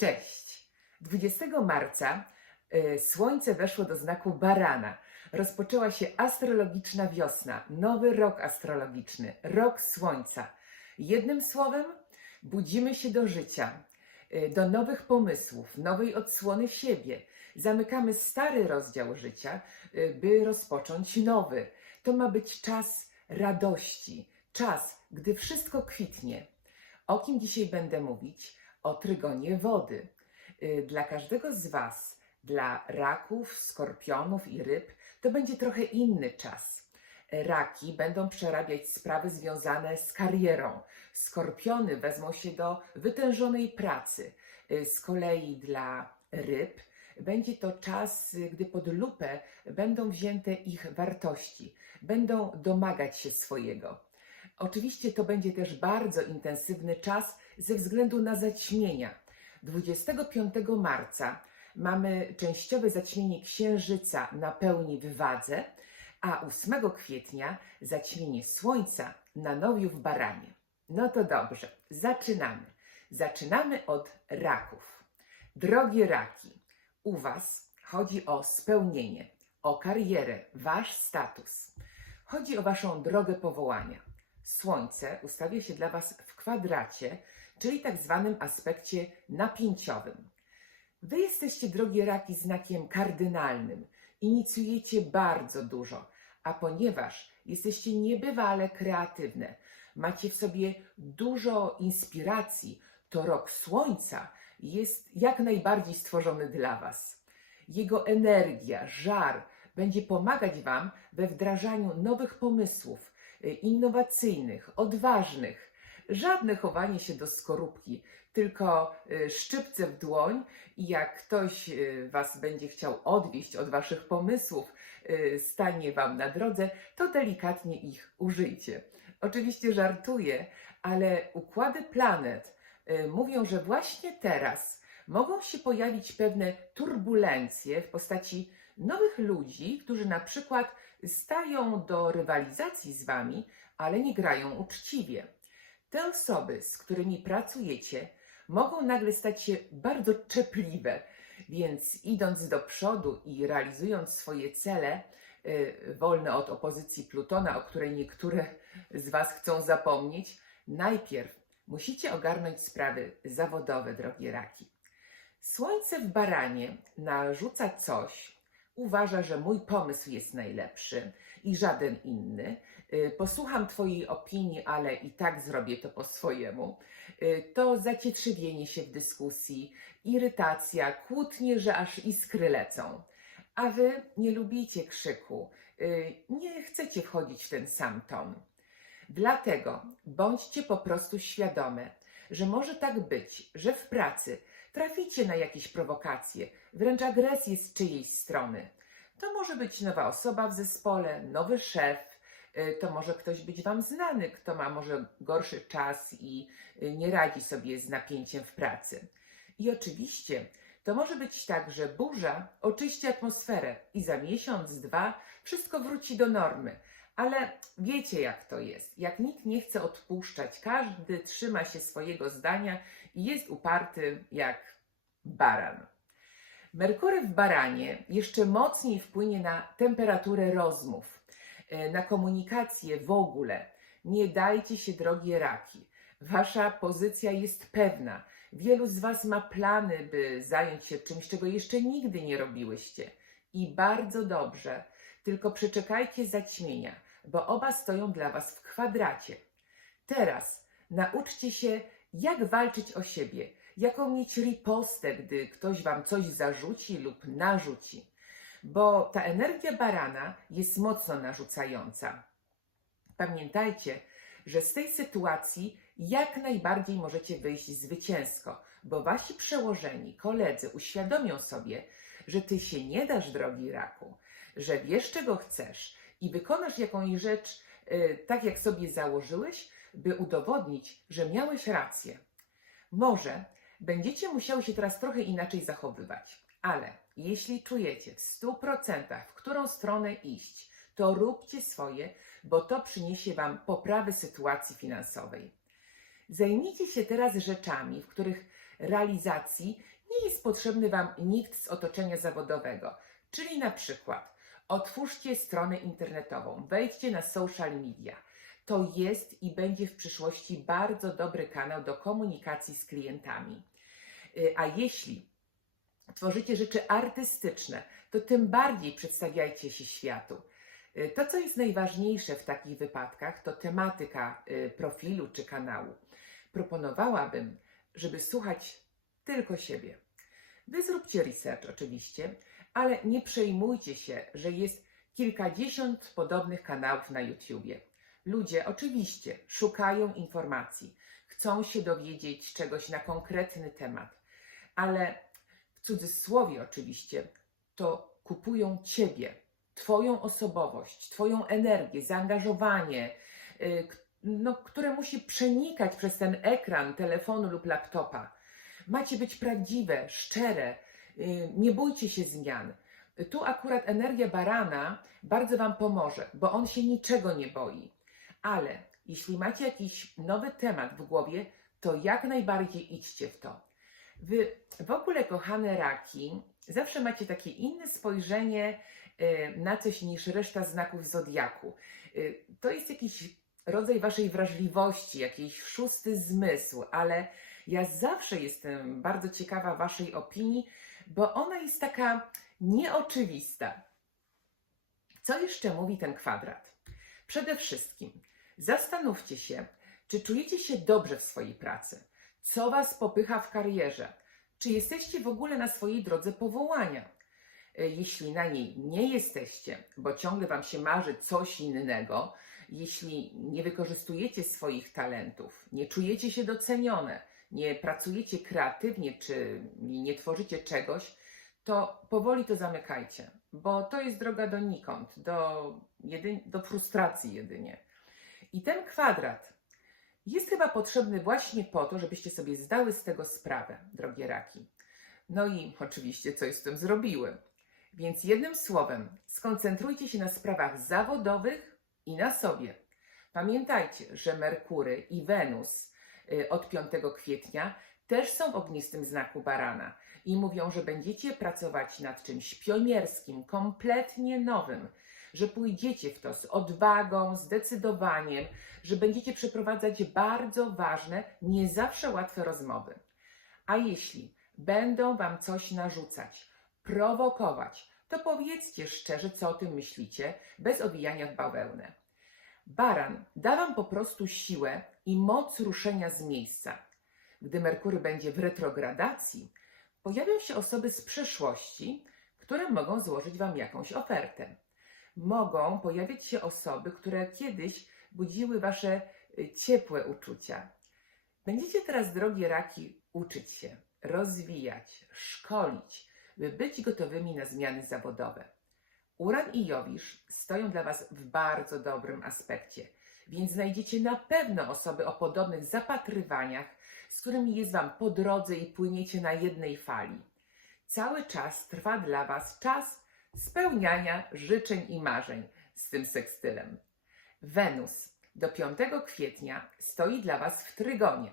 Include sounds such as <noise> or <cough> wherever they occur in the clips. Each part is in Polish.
Cześć! 20 marca y, Słońce weszło do znaku Barana. Rozpoczęła się astrologiczna wiosna, nowy rok astrologiczny, rok Słońca. Jednym słowem, budzimy się do życia, y, do nowych pomysłów, nowej odsłony siebie. Zamykamy stary rozdział życia, y, by rozpocząć nowy. To ma być czas radości, czas, gdy wszystko kwitnie. O kim dzisiaj będę mówić? O trygonie wody. Y, Dla każdego z Was, dla raków, skorpionów i ryb, to będzie trochę inny czas. Raki będą przerabiać sprawy związane z karierą. Skorpiony wezmą się do wytężonej pracy. Y, Z kolei dla ryb będzie to czas, gdy pod lupę będą wzięte ich wartości, będą domagać się swojego. Oczywiście to będzie też bardzo intensywny czas ze względu na zaćmienia. 25 marca mamy częściowe zaćmienie Księżyca na pełni w Wadze, a 8 kwietnia zaćmienie Słońca na Nowiu w Baranie. No to dobrze, zaczynamy. Zaczynamy od raków. Drogie raki, u Was chodzi o spełnienie, o karierę, Wasz status. Chodzi o Waszą drogę powołania. Słońce ustawia się dla Was w kwadracie, czyli tak zwanym aspekcie napięciowym. Wy jesteście, drogie raki, znakiem kardynalnym. Inicjujecie bardzo dużo, a ponieważ jesteście niebywale kreatywne, macie w sobie dużo inspiracji, to rok Słońca jest jak najbardziej stworzony dla Was. Jego energia, żar będzie pomagać Wam we wdrażaniu nowych pomysłów, y, innowacyjnych, odważnych. Żadne chowanie się do skorupki, tylko y, szczypce w dłoń i jak ktoś y, Was będzie chciał odwieść od Waszych pomysłów, y, stanie Wam na drodze, to delikatnie ich użyjcie. Oczywiście żartuję, ale układy planet mówią, że właśnie teraz mogą się pojawić pewne turbulencje w postaci nowych ludzi, którzy na przykład stają do rywalizacji z Wami, ale nie grają uczciwie. Te osoby, z którymi pracujecie, mogą nagle stać się bardzo czepliwe, więc idąc do przodu i realizując swoje cele, y, wolne od opozycji Plutona, o której niektóre z Was chcą zapomnieć, najpierw musicie ogarnąć sprawy zawodowe, drogie raki. Słońce w baranie narzuca coś, uważa, że mój pomysł jest najlepszy i żaden inny. Y, Posłucham Twojej opinii, ale i tak zrobię to po swojemu. Y, To zacietrzewienie się w dyskusji, irytacja, kłótnie, że aż iskry lecą. A Wy nie lubicie krzyku, y, nie chcecie wchodzić w ten sam ton. Dlatego bądźcie po prostu świadome, że może tak być, że w pracy traficie na jakieś prowokacje, wręcz agresję z czyjejś strony. To może być nowa osoba w zespole, nowy szef, to może ktoś być Wam znany, kto ma może gorszy czas i y, nie radzi sobie z napięciem w pracy. I oczywiście to może być tak, że burza oczyści atmosferę i za miesiąc, dwa wszystko wróci do normy. Ale wiecie, jak to jest. Jak nikt nie chce odpuszczać, każdy trzyma się swojego zdania i jest uparty jak baran. Merkury w baranie jeszcze mocniej wpłynie na temperaturę rozmów, e, na komunikację w ogóle. Nie dajcie się, drogie raki. Wasza pozycja jest pewna. Wielu z Was ma plany, by zająć się czymś, czego jeszcze nigdy nie robiłyście. I bardzo dobrze. Tylko przeczekajcie zaćmienia, bo oba stoją dla Was w kwadracie. Teraz nauczcie się, jak walczyć o siebie, jaką mieć ripostę, gdy ktoś Wam coś zarzuci lub narzuci. Bo ta energia barana jest mocno narzucająca. Pamiętajcie, że z tej sytuacji jak najbardziej możecie wyjść zwycięsko, bo wasi przełożeni, koledzy uświadomią sobie, że ty się nie dasz, drogi raku, że wiesz, czego chcesz i wykonasz jakąś rzecz y, tak, jak sobie założyłeś, by udowodnić, że miałeś rację. Może będziecie musiały się teraz trochę inaczej zachowywać, ale jeśli czujecie w 100% w którą stronę iść, to róbcie swoje, bo to przyniesie Wam poprawę sytuacji finansowej. Zajmijcie się teraz rzeczami, w których realizacji nie jest potrzebny Wam nikt z otoczenia zawodowego. Czyli na przykład otwórzcie stronę internetową, wejdźcie na social media. To jest i będzie w przyszłości bardzo dobry kanał do komunikacji z klientami. Y, A jeśli tworzycie rzeczy artystyczne, to tym bardziej przedstawiajcie się światu. Y, To, co jest najważniejsze w takich wypadkach, to tematyka y, profilu czy kanału. Proponowałabym, żeby słuchać tylko siebie. Wy zróbcie research oczywiście, ale nie przejmujcie się, że jest kilkadziesiąt podobnych kanałów na YouTubie. Ludzie oczywiście szukają informacji, chcą się dowiedzieć czegoś na konkretny temat, ale w cudzysłowie oczywiście to kupują Ciebie, Twoją osobowość, Twoją energię, zaangażowanie, y, no, które musi przenikać przez ten ekran telefonu lub laptopa. Macie być prawdziwe, szczere, y, nie bójcie się zmian. Tu akurat energia barana bardzo Wam pomoże, bo on się niczego nie boi. Ale jeśli macie jakiś nowy temat w głowie, to jak najbardziej idźcie w to. Wy w ogóle, kochane raki, zawsze macie takie inne spojrzenie y, na coś niż reszta znaków zodiaku. Y, To jest jakiś rodzaj waszej wrażliwości, jakiś szósty zmysł, ale ja zawsze jestem bardzo ciekawa waszej opinii, bo ona jest taka nieoczywista. Co jeszcze mówi ten kwadrat? Przede wszystkim zastanówcie się, czy czujecie się dobrze w swojej pracy. Co was popycha w karierze? Czy jesteście w ogóle na swojej drodze powołania? E, Jeśli na niej nie jesteście, bo ciągle wam się marzy coś innego, jeśli nie wykorzystujecie swoich talentów, nie czujecie się docenione, nie pracujecie kreatywnie czy nie tworzycie czegoś, to powoli to zamykajcie, bo to jest droga donikąd, do, jedyn- do frustracji jedynie. I ten kwadrat jest chyba potrzebny właśnie po to, żebyście sobie zdały z tego sprawę, drogie raki. No i oczywiście coś z tym zrobiły. Więc jednym słowem, skoncentrujcie się na sprawach zawodowych i na sobie. Pamiętajcie, że Merkury i Wenus y, od 5 kwietnia też są w ognistym znaku barana i mówią, że będziecie pracować nad czymś pionierskim, kompletnie nowym, że pójdziecie w to z odwagą, zdecydowaniem, że będziecie przeprowadzać bardzo ważne, nie zawsze łatwe rozmowy. A jeśli będą Wam coś narzucać, prowokować, to powiedzcie szczerze, co o tym myślicie, bez owijania w bawełnę. Baran da Wam po prostu siłę i moc ruszenia z miejsca. Gdy Merkury będzie w retrogradacji, pojawią się osoby z przeszłości, które mogą złożyć Wam jakąś ofertę. Mogą pojawić się osoby, które kiedyś budziły Wasze y, ciepłe uczucia. Będziecie teraz, drogie raki, uczyć się, rozwijać, szkolić, by być gotowymi na zmiany zawodowe. Uran i Jowisz stoją dla Was w bardzo dobrym aspekcie, więc znajdziecie na pewno osoby o podobnych zapatrywaniach, z którymi jest Wam po drodze i płyniecie na jednej fali. Cały czas trwa dla Was czas spełniania życzeń i marzeń z tym sekstylem. Wenus do 5 kwietnia stoi dla Was w trygonie.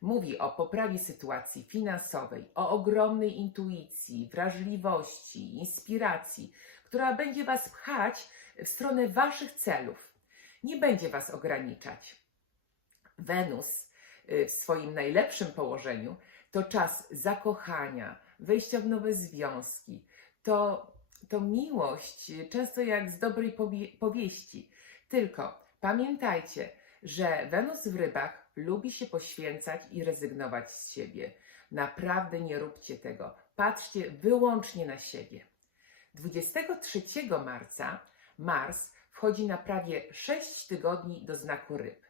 Mówi o poprawie sytuacji finansowej, o ogromnej intuicji, wrażliwości, inspiracji, która będzie Was pchać w stronę Waszych celów. Nie będzie Was ograniczać. Wenus y, w swoim najlepszym położeniu to czas zakochania, wejścia w nowe związki, to, to miłość, często jak z dobrej powie- powieści. Tylko pamiętajcie, że Wenus w rybach lubi się poświęcać i rezygnować z siebie. Naprawdę nie róbcie tego. Patrzcie wyłącznie na siebie. 23 marca Mars wchodzi na prawie 6 tygodni do znaku ryb.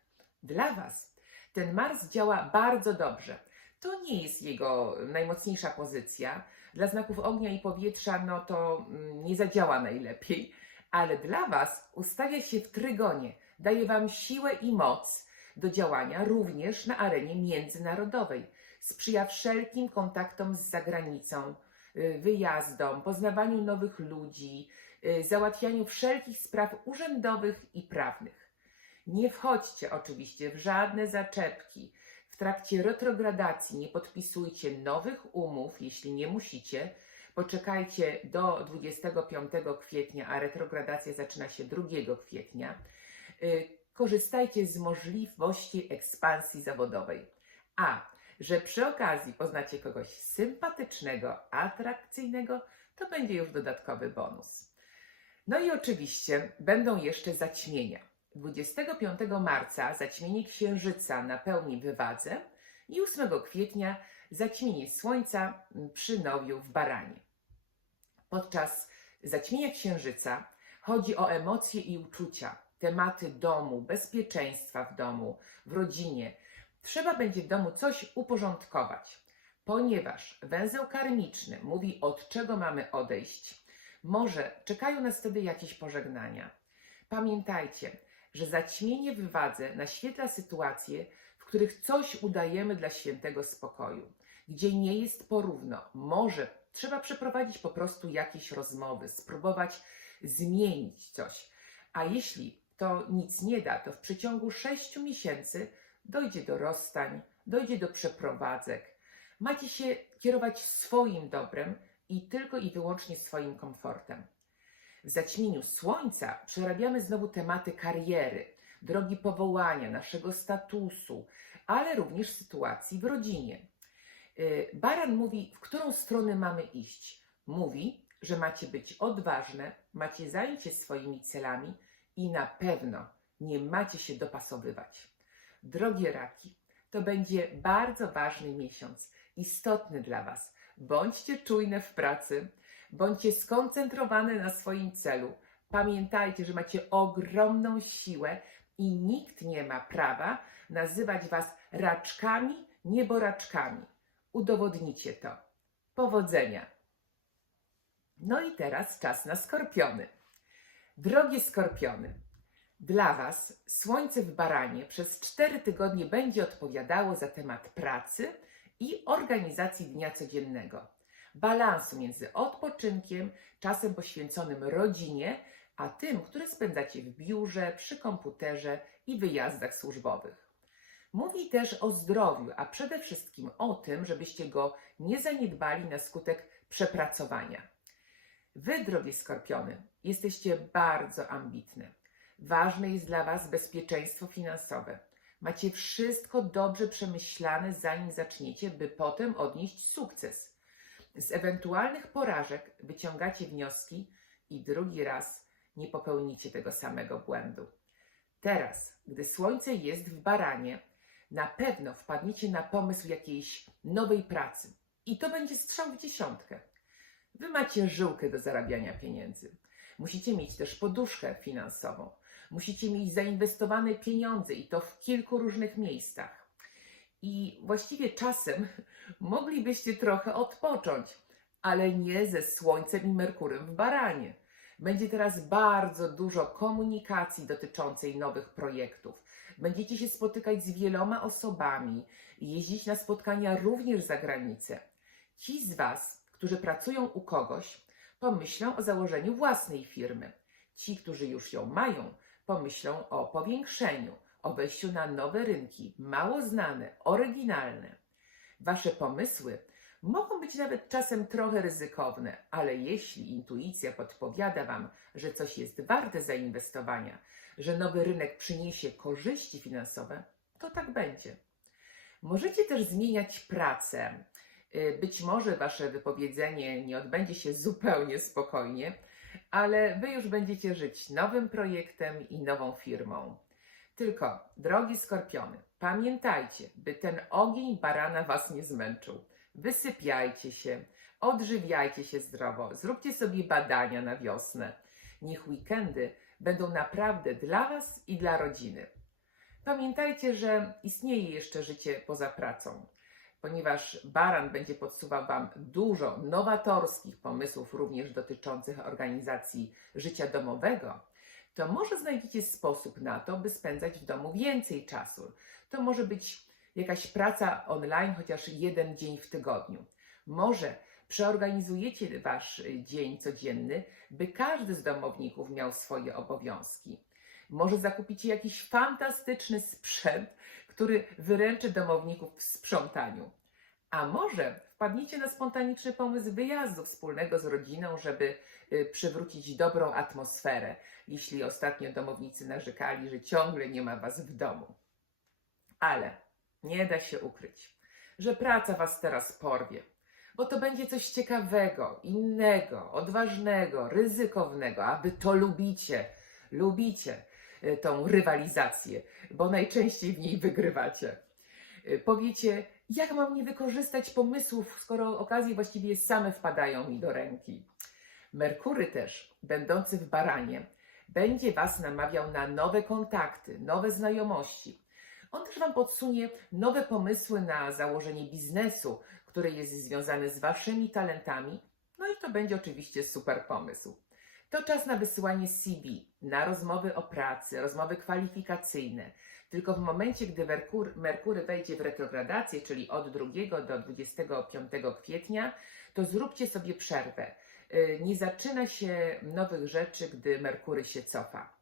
Dla Was ten Mars działa bardzo dobrze. To nie jest jego najmocniejsza pozycja. Dla znaków ognia i powietrza no to mm, nie zadziała najlepiej, ale dla Was ustawia się w trygonie, daje Wam siłę i moc do działania również na arenie międzynarodowej. Sprzyja wszelkim kontaktom z zagranicą, y, wyjazdom, poznawaniu nowych ludzi, y, załatwianiu wszelkich spraw urzędowych i prawnych. Nie wchodźcie oczywiście w żadne zaczepki, W trakcie retrogradacji nie podpisujcie nowych umów, jeśli nie musicie. Poczekajcie do 25 kwietnia, a retrogradacja zaczyna się 2 kwietnia. Y, Korzystajcie z możliwości ekspansji zawodowej. A że przy okazji poznacie kogoś sympatycznego, atrakcyjnego, to będzie już dodatkowy bonus. No i oczywiście będą jeszcze zaćmienia. 25 marca zaćmienie księżyca napełni wywadze i 8 kwietnia zaćmienie słońca przy nowiu w baranie. Podczas zaćmienia księżyca chodzi o emocje i uczucia, tematy domu, bezpieczeństwa w domu, w rodzinie. Trzeba będzie w domu coś uporządkować, ponieważ węzeł karmiczny mówi, od czego mamy odejść. Może czekają nas wtedy jakieś pożegnania. Pamiętajcie, że zaćmienie w wadze naświetla sytuacje, w których coś udajemy dla świętego spokoju, gdzie nie jest porówno. Może trzeba przeprowadzić po prostu jakieś rozmowy, spróbować zmienić coś. A jeśli to nic nie da, to w przeciągu sześciu miesięcy dojdzie do rozstań, dojdzie do przeprowadzek. Macie się kierować swoim dobrem i tylko i wyłącznie swoim komfortem. W zaćmieniu słońca przerabiamy znowu tematy kariery, drogi powołania, naszego statusu, ale również sytuacji w rodzinie. Yy, Baran mówi, w którą stronę mamy iść. Mówi, że macie być odważne, macie zająć się swoimi celami i na pewno nie macie się dopasowywać. Drogie raki, to będzie bardzo ważny miesiąc, istotny dla Was. Bądźcie czujne w pracy, bądźcie skoncentrowane na swoim celu. Pamiętajcie, że macie ogromną siłę i nikt nie ma prawa nazywać Was raczkami, nieboraczkami. Udowodnicie to. Powodzenia! No i teraz czas na skorpiony. Drogie skorpiony, dla Was Słońce w Baranie przez 4 tygodnie będzie odpowiadało za temat pracy i organizacji dnia codziennego, balansu między odpoczynkiem, czasem poświęconym rodzinie, a tym, który spędzacie w biurze, przy komputerze i wyjazdach służbowych. Mówi też o zdrowiu, a przede wszystkim o tym, żebyście go nie zaniedbali na skutek przepracowania. Wy, drogie skorpiony, jesteście bardzo ambitne. Ważne jest dla Was bezpieczeństwo finansowe. Macie wszystko dobrze przemyślane, zanim zaczniecie, by potem odnieść sukces. Z ewentualnych porażek wyciągacie wnioski i drugi raz nie popełnicie tego samego błędu. Teraz, gdy słońce jest w baranie, na pewno wpadniecie na pomysł jakiejś nowej pracy. I to będzie strzał w dziesiątkę. Wy macie żyłkę do zarabiania pieniędzy. Musicie mieć też poduszkę finansową. Musicie mieć zainwestowane pieniądze i to w kilku różnych miejscach. I właściwie czasem <laughs> moglibyście trochę odpocząć, ale nie ze Słońcem i Merkurem w baranie. Będzie teraz bardzo dużo komunikacji dotyczącej nowych projektów. Będziecie się spotykać z wieloma osobami, jeździć na spotkania również za granicę. Ci z Was, którzy pracują u kogoś, pomyślą o założeniu własnej firmy. Ci, którzy już ją mają, pomyślą o powiększeniu, o wejściu na nowe rynki, mało znane, oryginalne. Wasze pomysły mogą być nawet czasem trochę ryzykowne, ale jeśli intuicja podpowiada Wam, że coś jest warte zainwestowania, że nowy rynek przyniesie korzyści finansowe, to tak będzie. Możecie też zmieniać pracę. Y, Być może Wasze wypowiedzenie nie odbędzie się zupełnie spokojnie, ale Wy już będziecie żyć nowym projektem i nową firmą. Tylko, drogi skorpiony, pamiętajcie, by ten ogień barana Was nie zmęczył. Wysypiajcie się, odżywiajcie się zdrowo, zróbcie sobie badania na wiosnę. Niech weekendy będą naprawdę dla Was i dla rodziny. Pamiętajcie, że istnieje jeszcze życie poza pracą, ponieważ baran będzie podsuwał Wam dużo nowatorskich pomysłów, również dotyczących organizacji życia domowego. To może znajdziecie sposób na to, by spędzać w domu więcej czasu. To może być jakaś praca online, chociaż jeden dzień w tygodniu. Może przeorganizujecie wasz dzień codzienny, by każdy z domowników miał swoje obowiązki. Może zakupicie jakiś fantastyczny sprzęt, który wyręczy domowników w sprzątaniu. A może wpadniecie na spontaniczny pomysł wyjazdu wspólnego z rodziną, żeby y, przywrócić dobrą atmosferę, jeśli ostatnio domownicy narzekali, że ciągle nie ma was w domu. Ale nie da się ukryć, że praca was teraz porwie, bo to będzie coś ciekawego, innego, odważnego, ryzykownego, a wy to lubicie, lubicie tą rywalizację, bo najczęściej w niej wygrywacie. Y, Powiecie, jak mam nie wykorzystać pomysłów, skoro okazje właściwie same wpadają mi do ręki. Merkury też, będący w baranie, będzie Was namawiał na nowe kontakty, nowe znajomości. On też Wam podsunie nowe pomysły na założenie biznesu, który jest związany z Waszymi talentami. No i to będzie oczywiście super pomysł. To czas na wysyłanie CV, na rozmowy o pracy, rozmowy kwalifikacyjne. Tylko w momencie, gdy Merkur, Merkury wejdzie w retrogradację, czyli od 2 do 25 kwietnia, to zróbcie sobie przerwę. Y, Nie zaczyna się nowych rzeczy, gdy Merkury się cofa.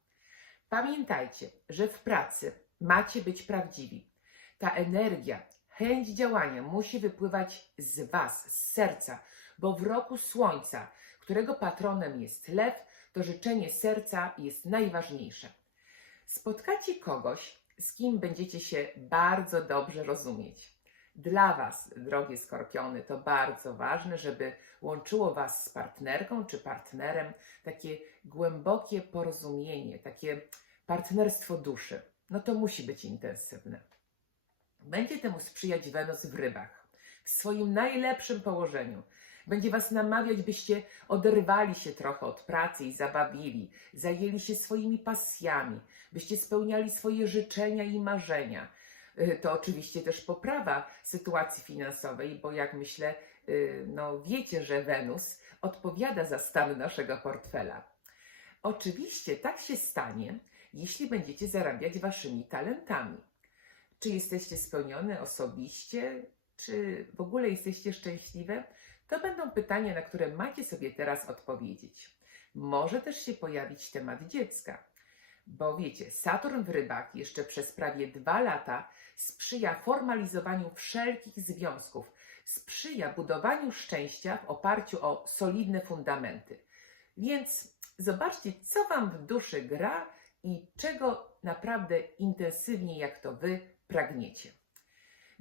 Pamiętajcie, że w pracy macie być prawdziwi. Ta energia, chęć działania musi wypływać z Was, z serca, bo w roku Słońca, którego patronem jest Lew, to życzenie serca jest najważniejsze. Spotkacie kogoś, z kim będziecie się bardzo dobrze rozumieć. Dla Was, drogie skorpiony, to bardzo ważne, żeby łączyło Was z partnerką czy partnerem takie głębokie porozumienie, takie partnerstwo duszy. No to musi być intensywne. Będzie temu sprzyjać Wenus w rybach, w swoim najlepszym położeniu. Będzie Was namawiać, byście oderwali się trochę od pracy i zabawili, zajęli się swoimi pasjami, byście spełniali swoje życzenia i marzenia. Y, To oczywiście też poprawa sytuacji finansowej, bo jak myślę, y, no wiecie, że Wenus odpowiada za stan naszego portfela. Oczywiście tak się stanie, jeśli będziecie zarabiać waszymi talentami. Czy jesteście spełnione osobiście, czy w ogóle jesteście szczęśliwe? To będą pytania, na które macie sobie teraz odpowiedzieć. Może też się pojawić temat dziecka, bo wiecie, Saturn w rybach jeszcze przez prawie dwa lata sprzyja formalizowaniu wszelkich związków, sprzyja budowaniu szczęścia w oparciu o solidne fundamenty. Więc zobaczcie, co Wam w duszy gra i czego naprawdę intensywnie, jak to Wy pragniecie.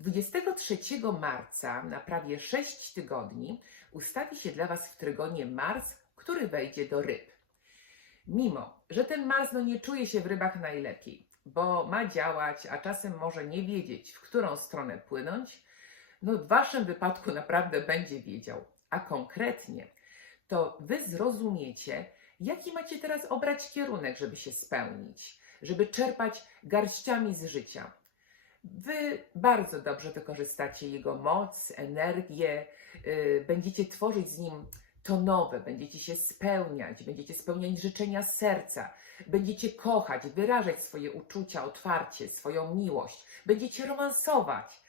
23 marca, na prawie 6 tygodni, ustawi się dla Was w trygonie Mars, który wejdzie do ryb. Mimo, że ten Mars no, nie czuje się w rybach najlepiej, bo ma działać, a czasem może nie wiedzieć, w którą stronę płynąć, no w Waszym wypadku naprawdę będzie wiedział. A konkretnie, to Wy zrozumiecie, jaki macie teraz obrać kierunek, żeby się spełnić, żeby czerpać garściami z życia. Wy bardzo dobrze wykorzystacie jego moc, energię, yy, będziecie tworzyć z nim to nowe, będziecie się spełniać, będziecie spełniać życzenia serca, będziecie kochać, wyrażać swoje uczucia otwarcie, swoją miłość, będziecie romansować.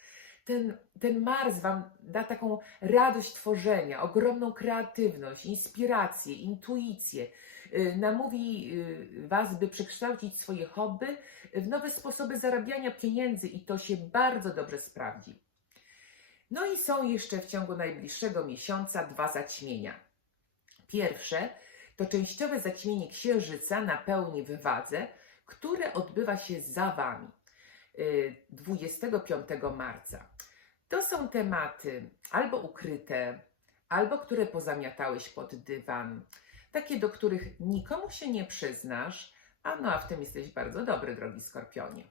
Ten, ten Mars Wam da taką radość tworzenia, ogromną kreatywność, inspirację, intuicję. Yy, Namówi yy, Was, by przekształcić swoje hobby w nowe sposoby zarabiania pieniędzy i to się bardzo dobrze sprawdzi. No i są jeszcze w ciągu najbliższego miesiąca dwa zaćmienia. Pierwsze to częściowe zaćmienie Księżyca na pełni w wadze, które odbywa się za Wami y, 25 marca. To są tematy albo ukryte, albo które pozamiatałeś pod dywan, takie, do których nikomu się nie przyznasz, a no a w tym jesteś bardzo dobry, drogi skorpionie.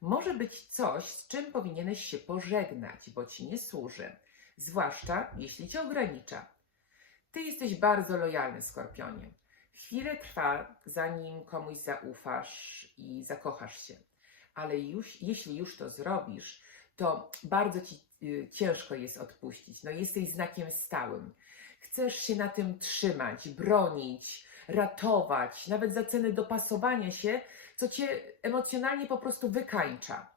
Może być coś, z czym powinieneś się pożegnać, bo ci nie służy, zwłaszcza jeśli cię ogranicza. Ty jesteś bardzo lojalny, skorpionie. Chwilę trwa, zanim komuś zaufasz i zakochasz się, ale już, jeśli już to zrobisz, to bardzo ci y, ciężko jest odpuścić. No, jesteś znakiem stałym. Chcesz się na tym trzymać, bronić, ratować, nawet za cenę dopasowania się, co cię emocjonalnie po prostu wykańcza.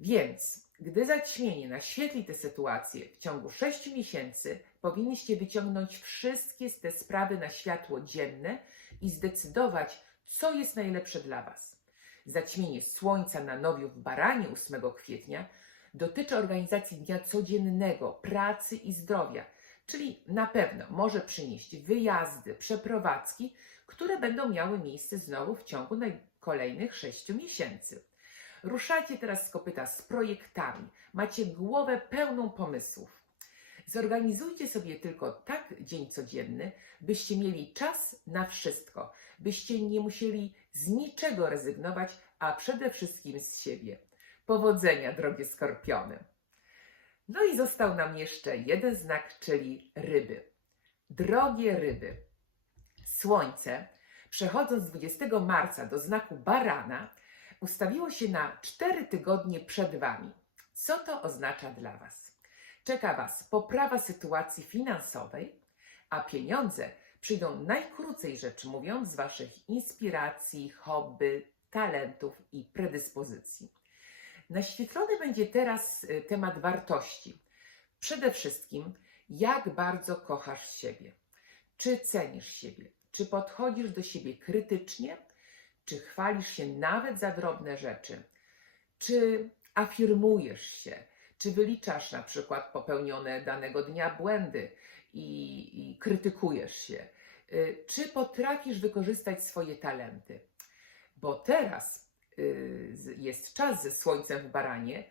Więc, gdy zaćmienie naświetli tę sytuację w ciągu 6 miesięcy, powinniście wyciągnąć wszystkie te sprawy na światło dzienne i zdecydować, co jest najlepsze dla Was. Zaćmienie Słońca na Nowiu w Baranie 8 kwietnia dotyczy organizacji dnia codziennego, pracy i zdrowia, czyli na pewno może przynieść wyjazdy, przeprowadzki, które będą miały miejsce znowu w ciągu kolejnych 6 miesięcy. Ruszacie teraz z kopyta z projektami, macie głowę pełną pomysłów. Zorganizujcie sobie tylko tak dzień codzienny, byście mieli czas na wszystko, byście nie musieli z niczego rezygnować, a przede wszystkim z siebie. Powodzenia, drogie skorpiony. No i został nam jeszcze jeden znak, czyli ryby. Drogie ryby. Słońce, przechodząc z 20 marca do znaku barana, ustawiło się na 4 tygodnie przed Wami. Co to oznacza dla Was? Czeka Was poprawa sytuacji finansowej, a pieniądze przyjdą najkrócej rzecz mówiąc z Waszych inspiracji, hobby, talentów i predyspozycji. Naświetlony będzie teraz y, temat wartości. Przede wszystkim, jak bardzo kochasz siebie. Czy cenisz siebie? Czy podchodzisz do siebie krytycznie? Czy chwalisz się nawet za drobne rzeczy? Czy afirmujesz się? Czy wyliczasz na przykład popełnione danego dnia błędy i, i krytykujesz się? Y, Czy potrafisz wykorzystać swoje talenty? Bo teraz jest czas ze słońcem w baranie,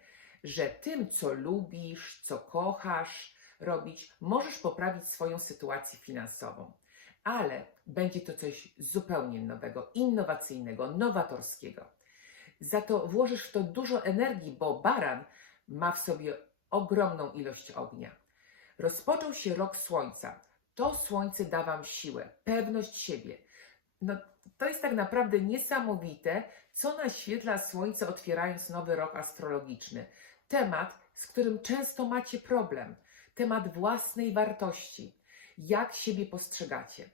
że tym, co lubisz, co kochasz robić, możesz poprawić swoją sytuację finansową. Ale będzie to coś zupełnie nowego, innowacyjnego, nowatorskiego. Za to włożysz w to dużo energii, bo baran ma w sobie ogromną ilość ognia. Rozpoczął się rok słońca. To słońce da Wam siłę, pewność siebie. No, to jest tak naprawdę niesamowite, co naświetla słońce, otwierając nowy rok astrologiczny. Temat, z którym często macie problem. Temat własnej wartości. Jak siebie postrzegacie?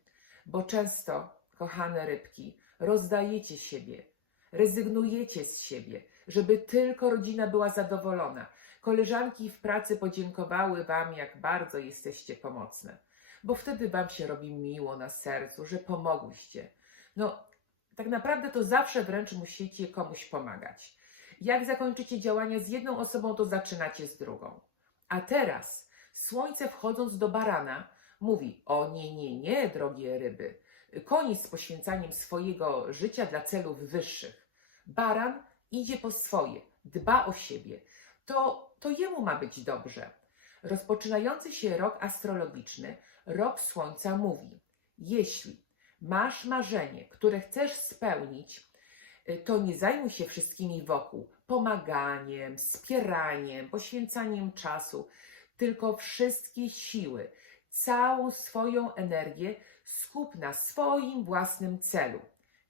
Bo często, kochane rybki, rozdajecie siebie, rezygnujecie z siebie, żeby tylko rodzina była zadowolona. Koleżanki w pracy podziękowały Wam, jak bardzo jesteście pomocne, bo wtedy Wam się robi miło na sercu, że pomogłyście. No, tak naprawdę to zawsze wręcz musicie komuś pomagać. Jak zakończycie działania z jedną osobą, to zaczynacie z drugą. A teraz, słońce wchodząc do barana, mówi: O nie, nie, nie, drogie ryby. Koniec z poświęcaniem swojego życia dla celów wyższych. Baran idzie po swoje, dba o siebie. To, to jemu ma być dobrze. Rozpoczynający się rok astrologiczny, rok Słońca mówi: Jeśli masz marzenie, które chcesz spełnić, y, to nie zajmuj się wszystkimi wokół pomaganiem, wspieraniem, poświęcaniem czasu, tylko wszystkie siły, całą swoją energię skup na swoim własnym celu.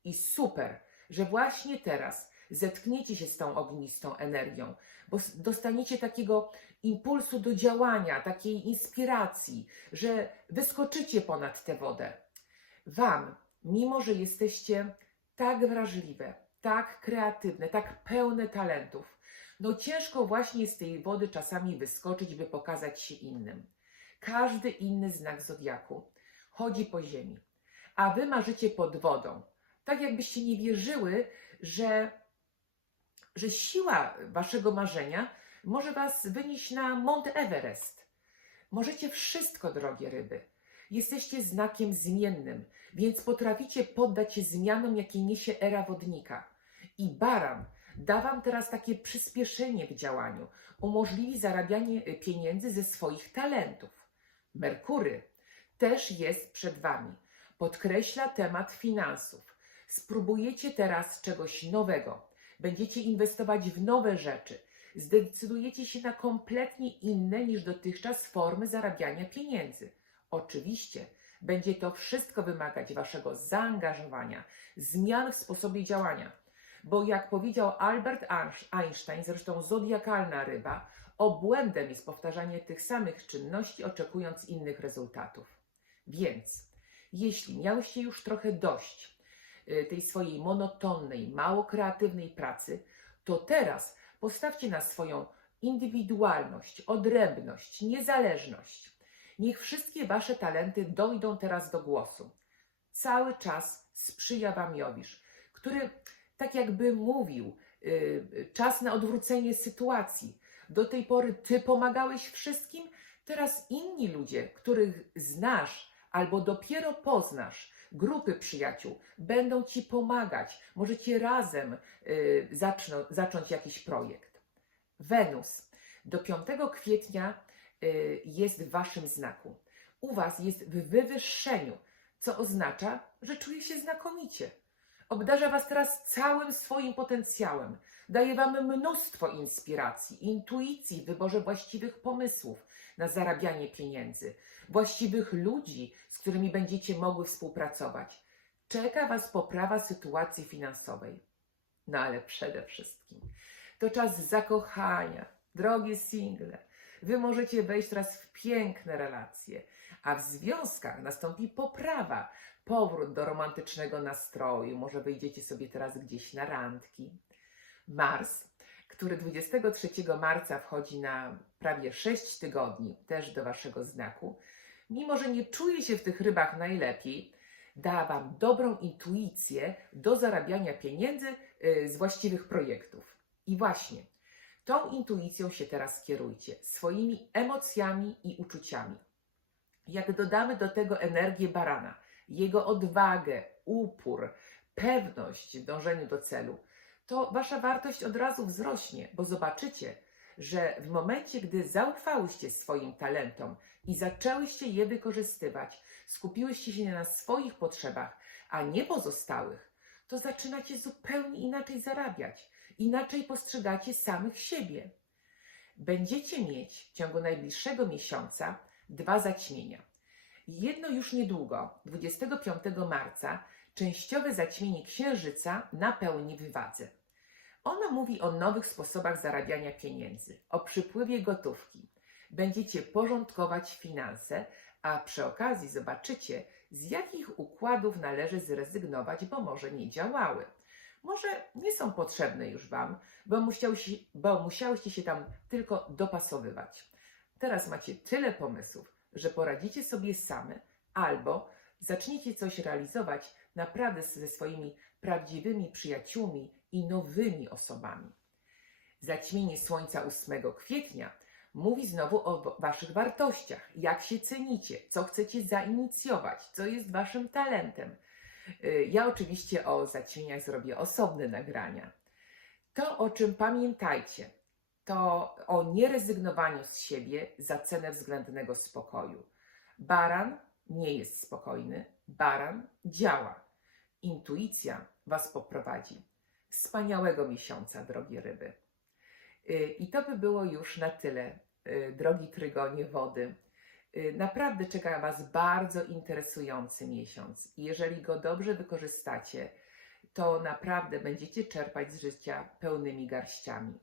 I super, że właśnie teraz zetkniecie się z tą ognistą energią, bo dostaniecie takiego impulsu do działania, takiej inspiracji, że wyskoczycie ponad tę wodę. Wam, mimo że jesteście tak wrażliwe, tak kreatywne, tak pełne talentów, no ciężko właśnie z tej wody czasami wyskoczyć, by pokazać się innym. Każdy inny znak zodiaku chodzi po ziemi, a wy marzycie pod wodą. Tak jakbyście nie wierzyły, że, że siła waszego marzenia może was wynieść na Mount Everest. Możecie wszystko, drogie ryby. Jesteście znakiem zmiennym, więc potraficie poddać się zmianom, jakie niesie era wodnika. I baran da wam teraz takie przyspieszenie w działaniu, umożliwi zarabianie y, pieniędzy ze swoich talentów. Merkury też jest przed wami. Podkreśla temat finansów. Spróbujecie teraz czegoś nowego. Będziecie inwestować w nowe rzeczy. Zdecydujecie się na kompletnie inne niż dotychczas formy zarabiania pieniędzy. Oczywiście będzie to wszystko wymagać waszego zaangażowania, zmian w sposobie działania. Bo jak powiedział Albert Einstein, zresztą zodiakalna ryba, obłędem jest powtarzanie tych samych czynności, oczekując innych rezultatów. Więc, jeśli miałyście już trochę dość y, tej swojej monotonnej, mało kreatywnej pracy, to teraz postawcie na swoją indywidualność, odrębność, niezależność. Niech wszystkie wasze talenty dojdą teraz do głosu. Cały czas sprzyja wam Jowisz. który tak jakby mówił, y, czas na odwrócenie sytuacji. Do tej pory ty pomagałeś wszystkim, teraz inni ludzie, których znasz albo dopiero poznasz, grupy przyjaciół, będą ci pomagać. Możecie razem y, zaczną, zacząć jakiś projekt. Wenus do 5 kwietnia y, jest w waszym znaku. U was jest w wywyższeniu, co oznacza, że czuje się znakomicie. Obdarza was teraz całym swoim potencjałem. Daje wam mnóstwo inspiracji, intuicji w wyborze właściwych pomysłów na zarabianie pieniędzy, właściwych ludzi, z którymi będziecie mogły współpracować. Czeka was poprawa sytuacji finansowej. No ale przede wszystkim to czas zakochania, drogie single. Wy możecie wejść teraz w piękne relacje, a w związkach nastąpi poprawa, powrót do romantycznego nastroju. Może wyjdziecie sobie teraz gdzieś na randki. Mars, który 23 marca wchodzi na prawie 6 tygodni, też do waszego znaku, mimo że nie czuje się w tych rybach najlepiej, da wam dobrą intuicję do zarabiania pieniędzy y, z właściwych projektów. I właśnie tą intuicją się teraz kierujcie, swoimi emocjami i uczuciami. Jak dodamy do tego energię barana, jego odwagę, upór, pewność w dążeniu do celu, to wasza wartość od razu wzrośnie, bo zobaczycie, że w momencie, gdy zaufałyście swoim talentom i zaczęłyście je wykorzystywać, skupiłyście się na swoich potrzebach, a nie pozostałych, to zaczynacie zupełnie inaczej zarabiać, inaczej postrzegacie samych siebie. Będziecie mieć w ciągu najbliższego miesiąca dwa zaćmienia. Jedno już niedługo, 25 marca, częściowe zaćmienie Księżyca na pełni w wadze. Ono mówi o nowych sposobach zarabiania pieniędzy, o przypływie gotówki. Będziecie porządkować finanse, a przy okazji zobaczycie, z jakich układów należy zrezygnować, bo może nie działały. Może nie są potrzebne już Wam, bo, bo musiałyście się tam tylko dopasowywać. Teraz macie tyle pomysłów, że poradzicie sobie same albo zaczniecie coś realizować naprawdę ze swoimi prawdziwymi przyjaciółmi i nowymi osobami. Zaćmienie Słońca 8 kwietnia mówi znowu o Waszych wartościach, jak się cenicie, co chcecie zainicjować, co jest Waszym talentem. Y, Ja oczywiście o zaćmieniach zrobię osobne nagrania. To, o czym pamiętajcie, to o nierezygnowaniu z siebie za cenę względnego spokoju. Baran nie jest spokojny, baran działa. Intuicja Was poprowadzi. Wspaniałego miesiąca, drogie ryby. Y, I to by było już na tyle, y, drogi trygonie wody. Y, Naprawdę czeka Was bardzo interesujący miesiąc. Jeżeli go dobrze wykorzystacie, to naprawdę będziecie czerpać z życia pełnymi garściami.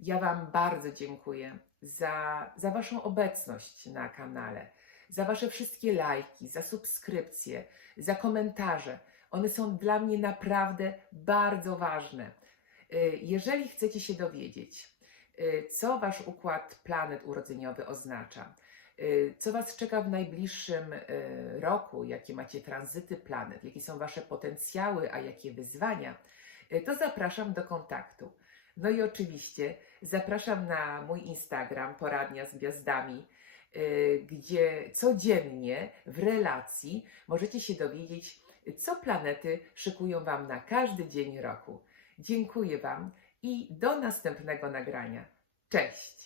Ja Wam bardzo dziękuję za, za Waszą obecność na kanale, za Wasze wszystkie lajki, za subskrypcje, za komentarze. One są dla mnie naprawdę bardzo ważne. Y, Jeżeli chcecie się dowiedzieć, y, co Wasz układ planet urodzeniowy oznacza, co Was czeka w najbliższym y, roku, jakie macie tranzyty planet, jakie są Wasze potencjały, a jakie wyzwania, y, to zapraszam do kontaktu. No i oczywiście zapraszam na mój Instagram Poradnia z Gwiazdami, gdzie codziennie w relacji możecie się dowiedzieć, co planety szykują Wam na każdy dzień roku. Dziękuję Wam i do następnego nagrania. Cześć!